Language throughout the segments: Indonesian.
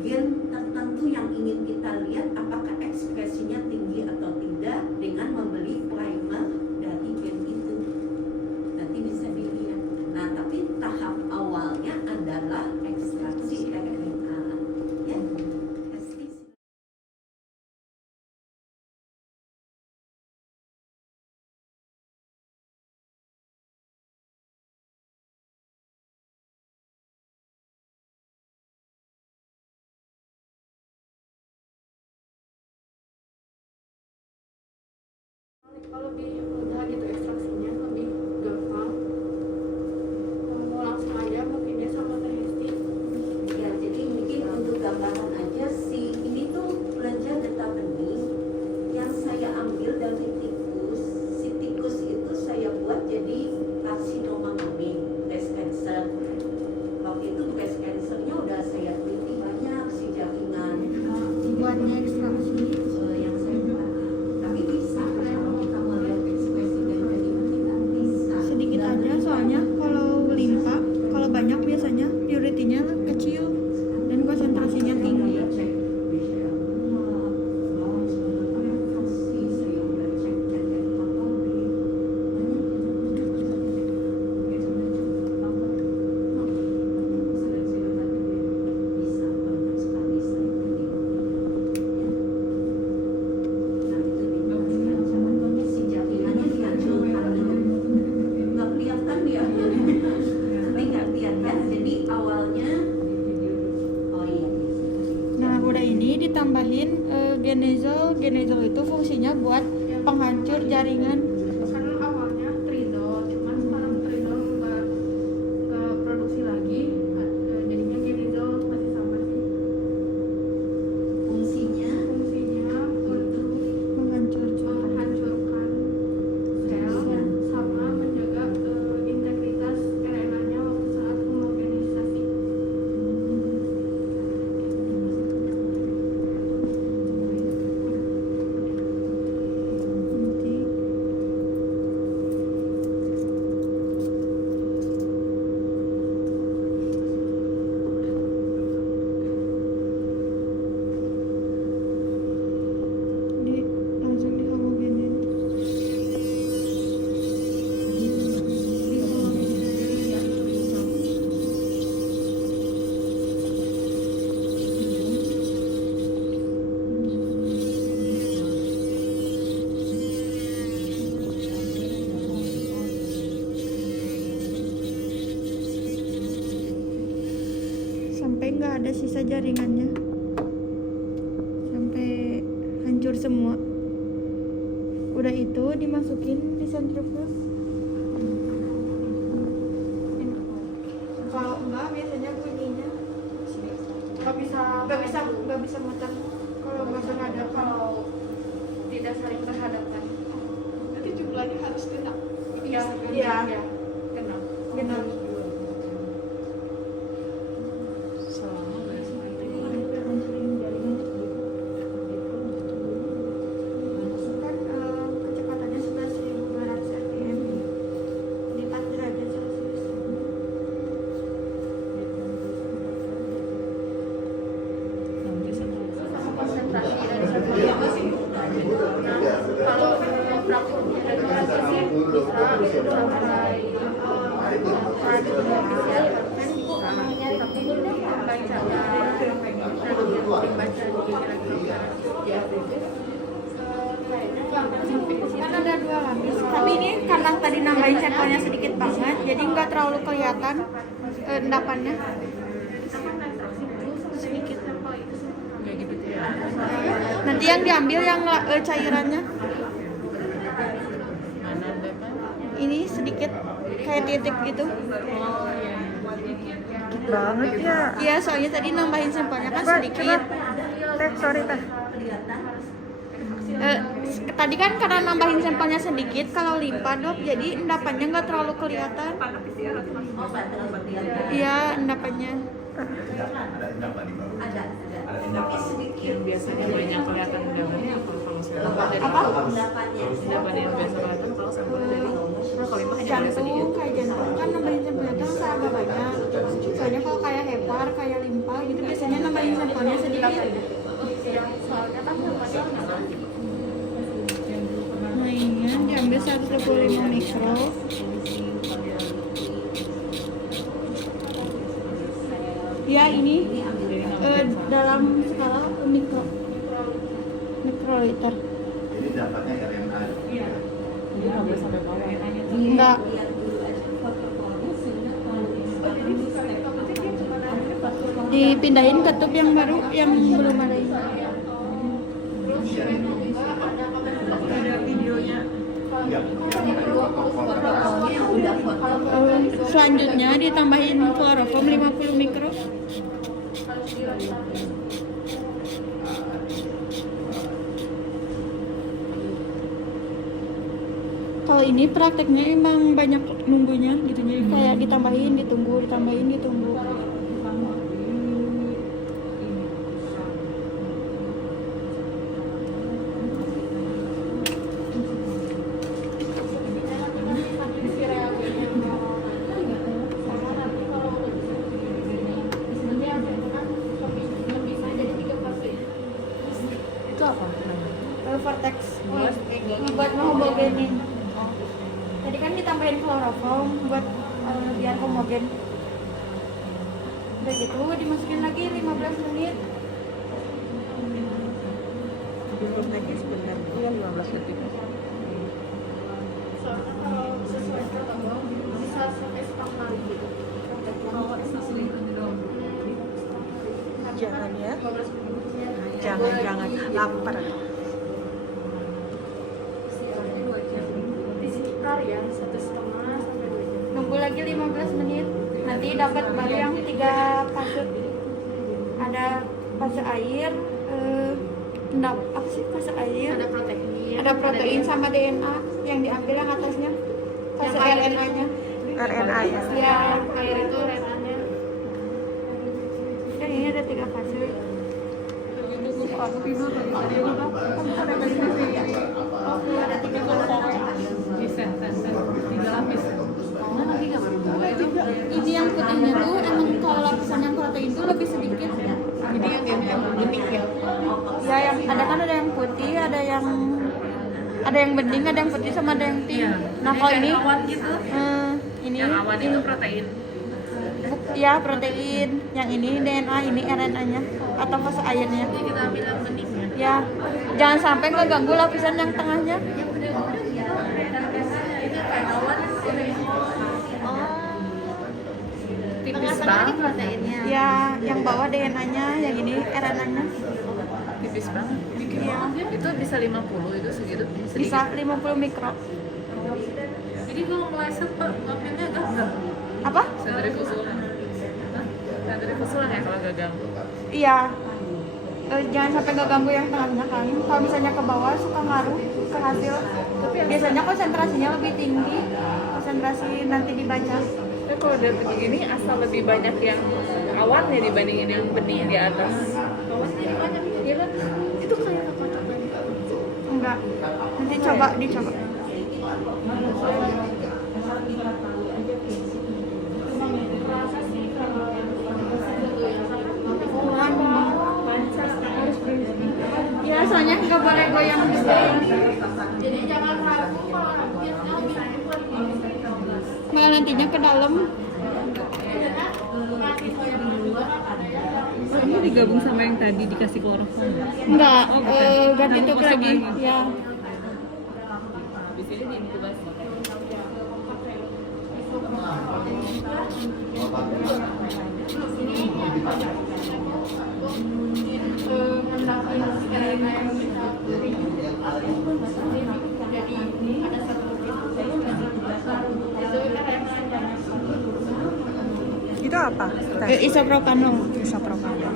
gen tertentu yang ingin kita lihat apakah ekspresinya tinggi atau tidak dengan membeli primer dari gen itu. Nanti bisa dilihat. Nah, tapi tahap awalnya adalah ekstraksi RNA. Ya. Kalau lebih mudah gitu ekstraksinya lebih gampang. Mau langsung aja pakai sama Teh Hesti. Ya, jadi mungkin untuk gambaran aja sih, ini tuh belajar data benih yang saya ambil dari tikus. Si tikus itu saya buat jadi karsinoma mami, breast cancer. Waktu itu breast cancernya udah saya teliti banyak si jaringan. Buatnya ekstraksi Yang saya buat. Tapi bisa kalau kamu lihat ekspresi dari jaringan bisa. sedikit aja, soalnya kalau limpa, kalau banyak biasanya purity-nya kecil dan konsentrasinya tinggi. Nah, udah ini ditambahin genezol itu fungsinya buat penghancur jaringan. Karena awalnya tridol, cuman sekarang tridol nggak produksi lagi, jadinya genizol masih sama sih. Fungsinya untuk menghancurkan sel sama menjaga integritas RNA-nya waktu saat homogenisasi. Langsung dihomogenin. Sampai nggak ada sisa jaringannya, sampai hancur semua. Udah itu dimasukin di centrifuge. Kalau enggak biasanya bunyinya nggak bisa muter kalau nggak sengaja, kalau Tidak saling berhadapan. Nanti jumlahnya harus genap. Iya. Kenal. genap. Kan kecepatannya 11.200 rpm di 4 derajat Celcius. Konsentrasi dari satu kalau fraksinya dari konsentrasi bisa sampai artificial bisa, tapi baca dibaca di Kan ada 2 lapis, tapi ini karena tadi nambahin sampelnya sedikit banget, jadi nggak terlalu kelihatan endapannya. sedikit sampel itu kayak gitu ya. Nanti yang diambil yang cairannya Mana depan? ini sedikit kayak titik gitu. Banget ya. Iya, soalnya tadi nambahin sampelnya kan sedikit. Teh, sorry teh. Tadi kan karena nambahin sampelnya sedikit, kalau limpa dok, jadi endapannya nggak terlalu kelihatan. Iya, endapannya. Ada. Tapi sedikit. Biasanya banyak kelihatan gambarnya kalau sekarang dari Apa? Endapannya. endapan yang biasa kelihatan kalau sampel dari kalau ini hanya ada sedikit. Jantung, kayak jantung kan nambahin sampelnya tuh agak banyak. Soalnya kalau kayak hepar, kayak limpa gitu biasanya nambahin sampelnya alkoholnya sedikit. Soalnya kan namanya Mainnya diambil 125 mikro. Ya ini dalam skala mikroliter. Jadi dapatnya RNA. Jadi nggak boleh sampai bawah. Enggak. Dipindahin ke tube yang baru yang belum ada ini. Selanjutnya ditambahin kloroform 50 mikro. Kalau ini prakteknya emang banyak nunggunya gitu, jadi kayak ditambahin, ditunggu, ditambahin, ditunggu. Itu apa? Vortex buat homogenin. Tadi kan ditambahin kloroform buat biar homogen. Udah gitu dimasukin lagi 15 menit. Belum lagi sebentar. Iya 15 detik. soalnya kalau sesuai protokol bisa sampai setengah kali gitu. Jangan ya. 15 menit. Jangan lapar. Di sekitar ya 1,5 sampai 2 jam. Nunggu lagi 15 menit. Nanti dapat baru yang 3 fase. Ada fase air, apa sih fase air? Ada protein sama DNA yang diambil yang atasnya. Fase RNA-nya. RNA ya. Ya, Air itu renanya. kan ini ada 3 fase. Ada 3 fase. Bisa, 3 lapis. Mana lagi nggak baru bawa itu? Ini yang putihnya tuh emang kalau lapisan yang protein tuh lebih sedikit. Jadi yang bening ya. Ya, yang ada kan ada yang putih, ada yang bening, ada yang putih sama ada yang pink. Iya. Nah, kalau ini awan gitu. ini Yang awan itu protein. ya protein, yang ini DNA, ini RNA-nya atau fase airnya. Jadi kita ambil yang beningnya. Ya, jangan sampai ngeganggu lapisan yang tengahnya. Tipis banget. Ya, yang bawah DNA-nya, yang ini RNA-nya. Tipis banget. Iya. Itu bisa 50 itu segitu. Bisa 50 mikro. Jadi kalau meleset Pak, ngambilnya gagal. Apa? Sentrifusulan. Hah? Sentrifusulan ya kalau gagal. Iya. Jangan sampai ngeganggu yang tengahnya kan. Kalau misalnya ke bawah suka ngaruh ke hasil. Biasanya konsentrasinya lebih tinggi. Konsentrasi nanti dibaca. Tapi kalau udah begini asal lebih banyak yang awannya dibandingin yang bening di atas. Awannya jadi banyak, ya kan? Itu kayak kotak-kotak. Enggak. Nanti coba dicoba. Ya, soalnya nggak boleh goyang juga. Jadi jangan ragu kalau rakitnya Malah nantinya ke dalam. Ini digabung sama yang tadi dikasih kloroform. Enggak, ganti tube lagi. Ya. Di sini diinkubasi. Itu apa? Isopropanol. Isopropanol.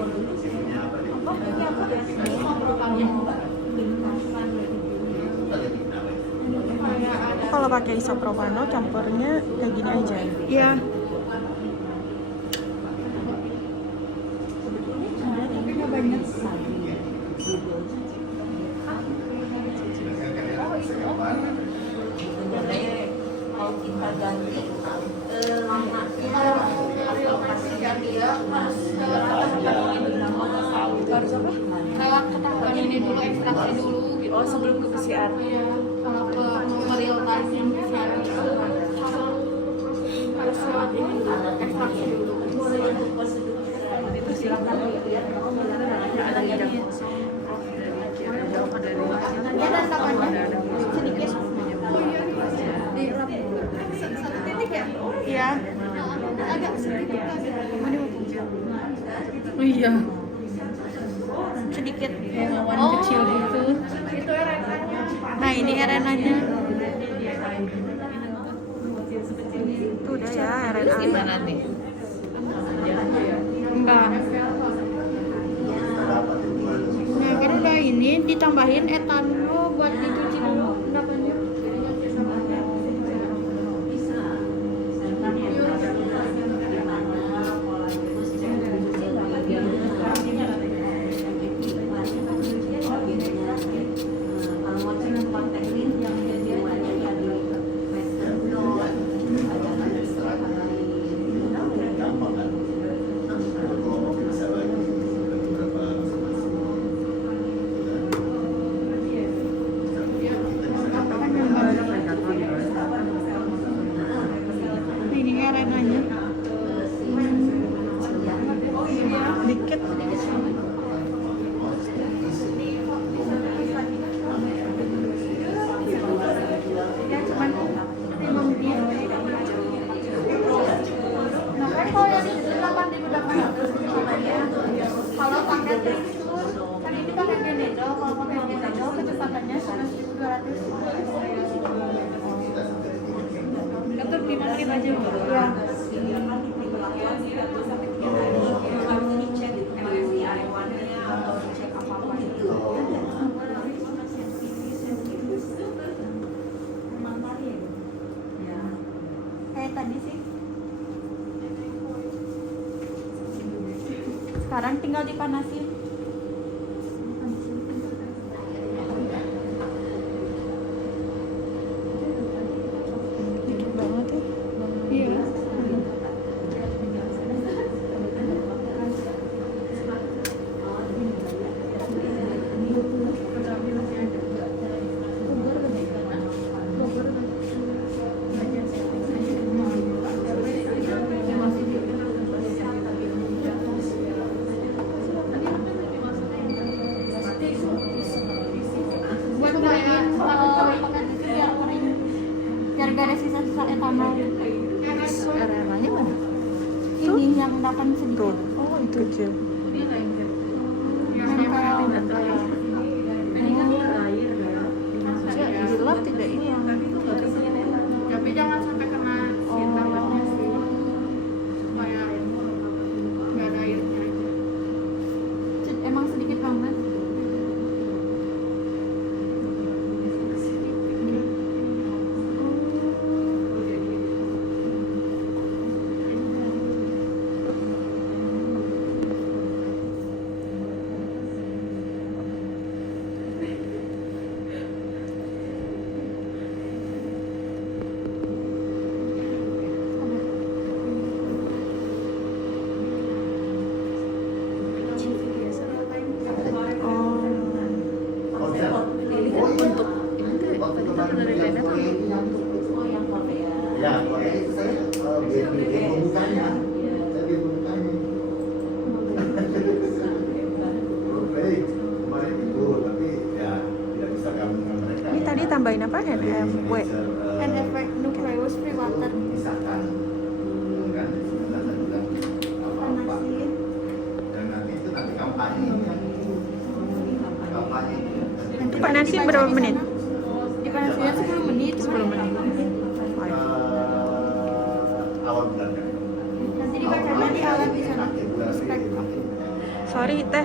Kalau pakai isopropanol campurnya kayak gini aja. Ya. Mau kita ganti lamanya atau kasih ganti ya pas harus apa? lewat ketahuan ini dulu, ekstraksi dulu gitu. Oh, sebelum ke PCR. Iya, kalau ke real time yang PCR itu harus lewat ini dulu, ekstraksi dulu. Untuk prosedur itu silakan lihat Ya dan tambahnya sedikit. Di lab satu titik ya? Iya. Agak sedikit aja. Oh iya. Sedikit. Awan kecil gitu. Itu RNA-nya. Nah, ini RNA-nya. Itu udah ya Terus RNA. gimana nih? Enggak. Nah, kan udah ini ditambahin etanol buat dicuci dulu endapannya. Ini RNA-nya. Dikit. Ya cuman 5 menit. Nah kan kalau yang itu 8.800 kalau pakai trisur kan ini pakai genedol, kalau pakai genedol kecepatannya 11.200. Dokter 5 aja gitu. Ya. Kayak tadi sih. Sekarang tinggal dipanasin. Dikit banget ya. Iya. Buat ngurangin kalau pakai itu biar kering, biar gak ada sisa-sisa etanol. RNA-nya mana? Ini yang 8 sedikit. Oh, itu kecil. Nempel. Gelap tidak ini. Tapi jangan sampai kena tangannya sih, supaya nggak ada airnya aja. Emang sedikit banget. Ya, Korea itu saya bikin pembukaannya. Saya bikin pembukaannya. Baik, kemarin itu, tapi ya tidak bisa gabungan mereka. Ini tadi tambahin apa? NFW. NFW nucleus privator. Misalkan, kan, saya bilang apa-apa. Panasin. Dan nanti itu nanti kampanye. Kampanye. Itu panasin berapa menit? Dipanasinnya 10 menit. 10 menit. Awal bulan kan. Nanti dibacanya di alat di sana. Sorry teh,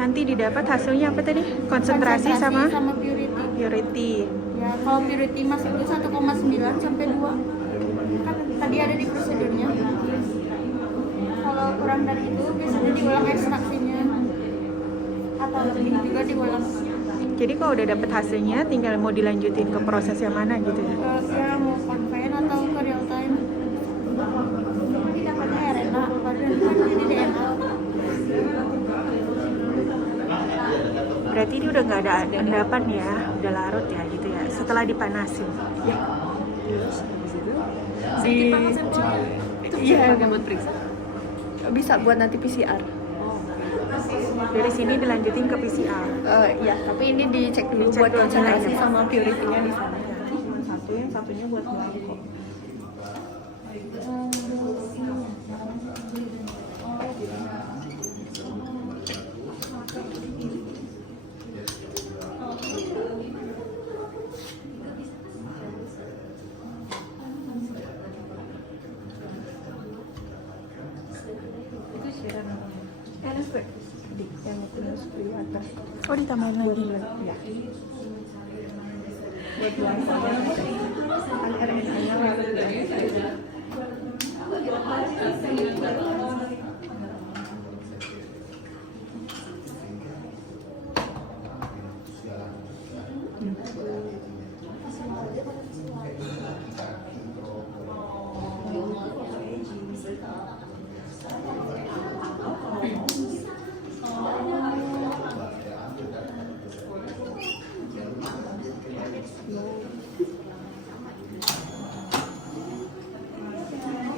nanti didapat hasilnya apa tadi? Konsentrasi sama purity. purity. Ya, kalau purity masuknya 1,9 sampai 2. Kan tadi ada di prosedurnya. Kalau kurang dari itu biasanya diulang ekstraksinya. Atau lebih juga diulang. Jadi kalau udah dapet hasilnya, tinggal mau dilanjutin ke proses yang mana gitu ya? Ya mau konven atau ke real time. Ini dapatnya RNA, baru nanti di DNA. Berarti ini udah nggak ada endapan ya, udah larut ya gitu ya. Setelah dipanasin. Ya. Terus habis itu Di itu iya, pakai buat periksa. bisa buat nanti PCR. Dari sini dilanjutin ke PCR. Ya, tapi ini dicek dulu Dicek buat dulu konsentrasi nilainya. sama purity-nya di sana. Cuma satu, yang satunya buat belangko. Itu siaran LSP yang terus di atas. Oh, ditambahin lagi. Ya. Buat belangkonya kan RNA-nya lewat LSP.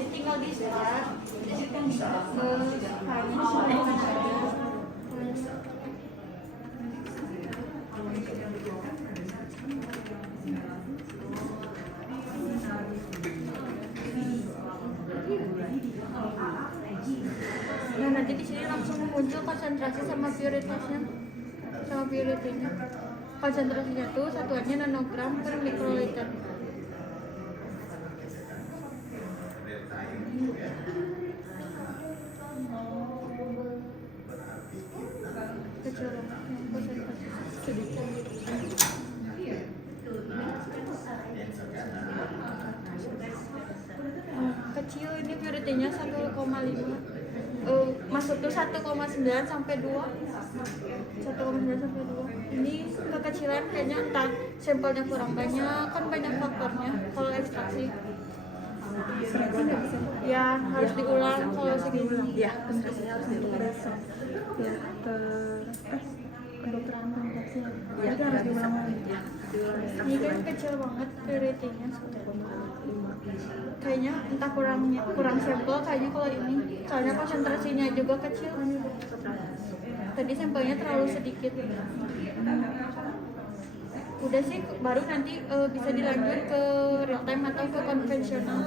Tinggal di start. Nah, nanti di sini langsung muncul konsentrasi sama puritasnya, sama purity-nya. Konsentrasinya tuh satuannya nanogram per mikroliter. Kecil banget konsentrasi sedikit. Kecil ini purity-nya 1,5. Masuk tuh 1,9 sampai 2. 1,9 sampai 2. Ini kekecilan kayaknya entah sampelnya kurang banyak, kan banyak faktornya kalau ekstraksi. Ya harus diulang kalau segini. Ya, konsentrasinya harus diulang. Kedokteran kontraksinya. Ya, harus diulang lagi. Ya, diulang. Ini kan kecil banget purity-nya. Kayaknya entah kurang sampel kayaknya kalau ini. Soalnya konsentrasinya juga kecil. Tadi sampelnya terlalu sedikit. Udah sih, baru nanti bisa dilanjut ke real time atau ke konvensional.